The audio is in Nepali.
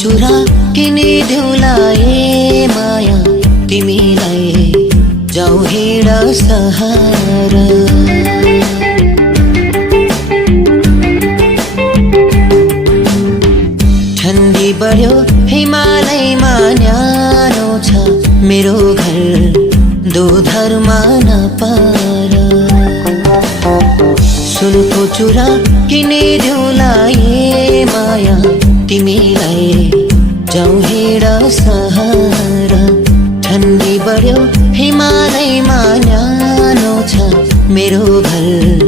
चुरा किनिदेऊला ए माया तिमीलाई जाऊ हिँड सहारा। ठन्डी बढ्यो हिमालयमा न्यानो छ मेरो घर दोधरमा नपार। सुनको चुरा किनिदेऊला ए माया तिमीलाई जाऊ हिँड सहारा। ठन्डी बढ्यो हिमालयमा न्यानो छ मेरो घर